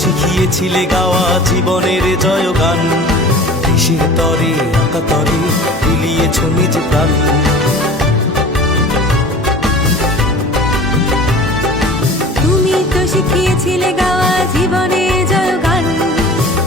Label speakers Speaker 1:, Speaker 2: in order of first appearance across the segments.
Speaker 1: শিখিয়েছিলে গাওয়া জীবনের জয়গান। দেশের তরে আঁকা তরে বিলিয়েছ নিজ প্রাণ।
Speaker 2: তুমি তো শিখিয়েছিলে গাওয়া জীবনে জয় গান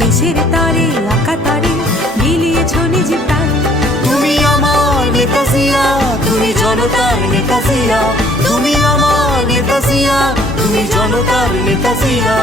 Speaker 2: দেশের তরে আঁকা তরে মিলিয়েছ নিজ প্রাণ।
Speaker 1: তুমি আমার নেতা জিয়া তুমি জনতার নেতা জিয়া তুমি আমার নেতা জিয়া তুমি জনতার নেতা জিয়া